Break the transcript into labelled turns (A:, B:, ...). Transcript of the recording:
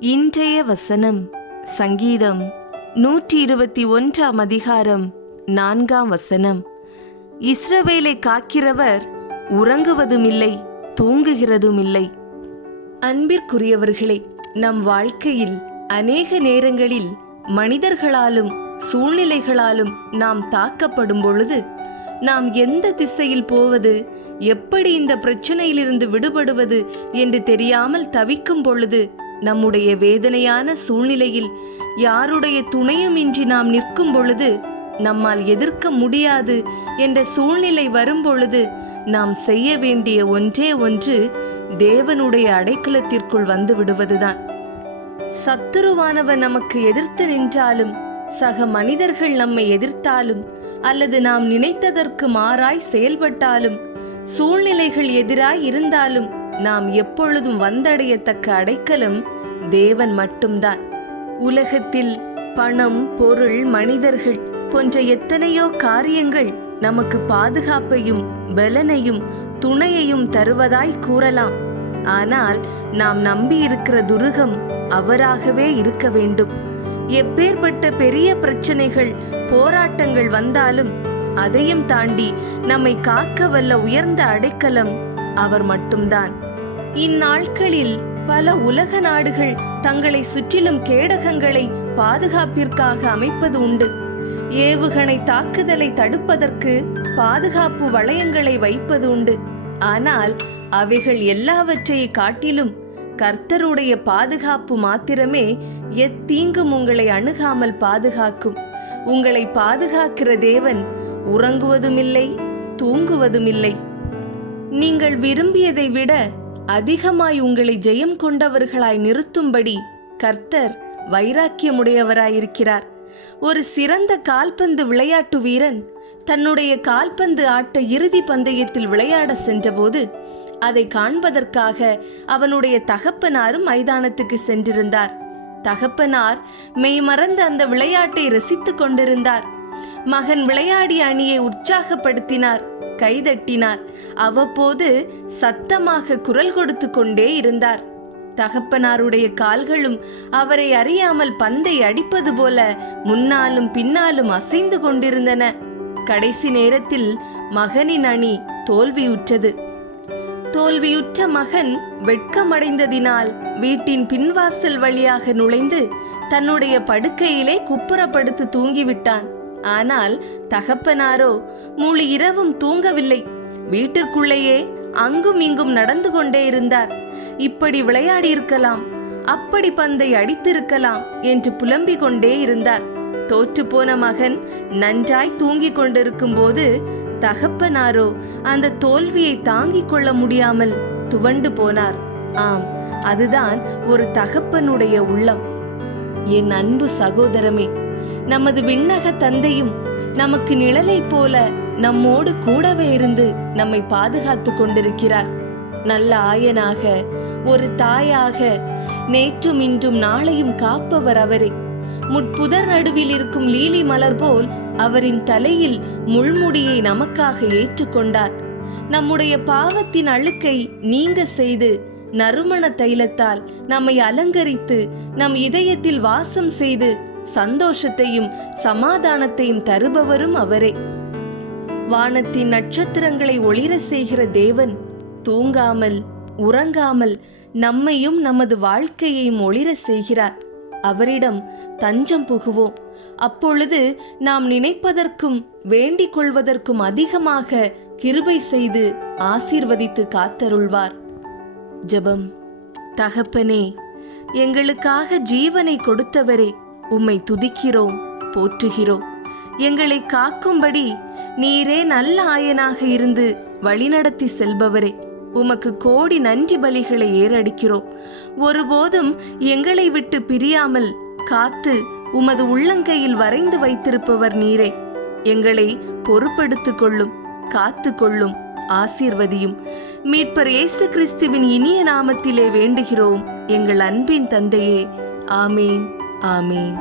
A: இன்றைய வசனம் சங்கீதம் நூற்றி இருபத்தி ஒன்றாம் அதிகாரம் நான்காம் வசனம். இஸ்ரவேலை காக்கிறவர் உறங்குவதுமில்லை தூங்குகிறதுமில்லை. அன்பிற்குரியவர்களே நம் வாழ்க்கையில் அநேக நேரங்களில் மனிதர்களாலும் சூழ்நிலைகளாலும் நாம் தாக்கப்படும் பொழுது நாம் எந்த திசையில் போவது எப்படி இந்த பிரச்சனையிலிருந்து விடுபடுவது என்று தெரியாமல் தவிக்கும் பொழுது நம்முடைய வேதனையான சூழ்நிலையில் யாருடைய துணையுமின்றி நாம் நிற்கும் பொழுது நம்மால் எதிர்க்க முடியாது என்ற சூழ்நிலை வரும்பொழுது நாம் செய்ய வேண்டிய ஒன்றே ஒன்று தேவனுடைய அடைக்கலத்திற்குள் வந்து விடுவதுதான். சத்துருவானவன் நமக்கு எதிர்த்து நின்றாலும் சக மனிதர்கள் நம்மை எதிர்த்தாலும் அல்லது நாம் நினைத்ததற்கு மாறாய் செயல்பட்டாலும் சூழ்நிலைகள் எதிராய் இருந்தாலும் நாம் எப்பொழுதும் வந்தடையத்தக்க அடைக்கலம் தேவன் மட்டும்தான். உலகத்தில் பணம் பொருள் மனிதர்கள் போன்ற எத்தனையோ காரியங்கள் நமக்கு பாதுகாப்பையும் பலனையும் துணையையும் தருவதாய் கூறலாம். ஆனால் நாம் நம்பியிருக்கிற துருகம் அவராகவே இருக்க வேண்டும். எப்பேற்பட்ட பெரிய பிரச்சனைகள் போராட்டங்கள் வந்தாலும் அதையும் தாண்டி நம்மை காக்க வல்ல உயர்ந்த அடைக்கலம் அவர் மட்டும்தான். இந்நாட்களில் பல உலக நாடுகள் தங்களை சுற்றிலும் கேடகங்களை பாதுகாப்பிற்காக அமைப்பது உண்டு. ஏவுகணை தாக்குதலை தடுப்பதற்கு பாதுகாப்பு வளையங்களை வைப்பது உண்டு. ஆனால் அவைகள் எல்லாவற்றை காட்டிலும் கர்த்தருடைய பாதுகாப்பு மாத்திரமே எத்தீங்கும் உங்களை அணுகாமல் பாதுகாக்கும். உங்களை பாதுகாக்கிற தேவன் உறங்குவதுமில்லை தூங்குவதுமில்லை. நீங்கள் விரும்பியதை விட அதிகமாய் உங்களை ஜெயம் கொண்டவர்களாய் நிறுத்தும்படி கர்த்தர் வைராக்கியமுடையவராயிருக்கிறார். ஒரு சிறந்த கால்பந்து விளையாட்டு வீரன் தன்னுடைய கால்பந்து ஆட்ட இறுதி பந்தயத்தில் விளையாட சென்றபோது அதை காண்பதற்காக அவனுடைய தகப்பனாரும் மைதானத்துக்கு சென்றிருந்தார். தகப்பனார் மெய்மறந்து அந்த விளையாட்டை ரசித்துக் கொண்டிருந்தார். மகன் விளையாடிய அணியை உற்சாகப்படுத்தினார். கைதட்டினார். அவ்வப்போது சத்தமாக குரல் கொடுத்து கொண்டே இருந்தார். தகப்பனாருடைய கால்களும் அவரை அறியாமல் பந்தை அடிப்பது போல முன்னாலும் பின்னாலும் அசைந்து கொண்டிருந்தன. கடைசி நேரத்தில் மகனின் அணி தோல்வியுற்றது. தோல்வியுற்ற மகன் வெட்கமடைந்ததினால் வீட்டின் பின்வாசல் வழியாக நுழைந்து தன்னுடைய படுக்கையிலே குப்புறப்படுத்து தூங்கிவிட்டான். ஆனால் தகப்பனாரோ முழு இரவும் தூங்கவில்லை. வீட்டிற்குள்ளேயே அங்கும் இங்கும் நடந்து கொண்டே இருந்தார். இப்படி விளையாடி இருக்கலாம் அப்படி பந்தை அடித்திருக்கலாம் என்று புலம்பிக் கொண்டே இருந்தார். தோற்று போன மகன் நன்றாய் தூங்கிக் கொண்டிருக்கும் போது தகப்பனாரோ அந்த தோல்வியை தாங்கிக் கொள்ள முடியாமல் துவண்டு போனார். ஆம் அதுதான் ஒரு தகப்பனுடைய உள்ளம். என் அன்பு சகோதரமே நமது விண்ணக தந்தையும் நமக்கு நிழலைப் போல நம்மோடு கூடவே இருந்து நம்மை பாதுகாத்து கொண்டிருக்கிறார். நல்ல ஆயனாக ஒரு தாயாக நேற்றும் இன்றும் நாளையும் காப்பவர் அவரே. முட்புதர் நடுவில் இருக்கும் லீலி மலர் போல் அவரின் தலையில் முள்முடியை நமக்காக ஏற்றுக்கொண்டார் நம்முடைய பாவத்தின் அழுக்கை நீங்க செய்து நறுமண தைலத்தால் நம்மை அலங்கரித்து நம் இதயத்தில் வாசம் செய்து சந்தோஷத்தையும் சமாதானத்தையும் தருபவரும் அவரே. வானத்தின் நட்சத்திரங்களை ஒளிர செய்கிற தேவன் தூங்காமல் உறங்காமல் நம்மையும் நமது வாழ்க்கையையும் ஒளிர செய்கிறார். அவரிடம் தஞ்சம் புகுவோம். அப்பொழுது நாம் நினைப்பதற்கும் வேண்டிக் கொள்வதற்கும் அதிகமாக கிருபை செய்து ஆசீர்வதித்து காத்தருள்வார். ஜெபம். தகப்பனே எங்களுக்காக ஜீவனை கொடுத்தவரே உம்மை துதிக்கிறோம் போற்றுகிறோம். எங்களை காக்கும்படி நீரே நல்ல ஆயனாக இருந்து வழிநடத்தி செல்பவரே. உமக்கு கோடி நன்றி பலிகளை ஏறடிக்கிறோம். ஒருபோதும் எங்களை விட்டு பிரியாமல் காத்து உமது உள்ளங்கையில் வரைந்து வைத்திருப்பவர் நீரே. எங்களை பொறுப்படுத்து கொள்ளும் காத்து கொள்ளும் ஆசீர்வதியும். மீட்பர் இயேசு கிறிஸ்துவின் இனிய நாமத்திலே வேண்டுகிறோம். எங்கள் அன்பின் தந்தையே ஆமேன். ஆமேன்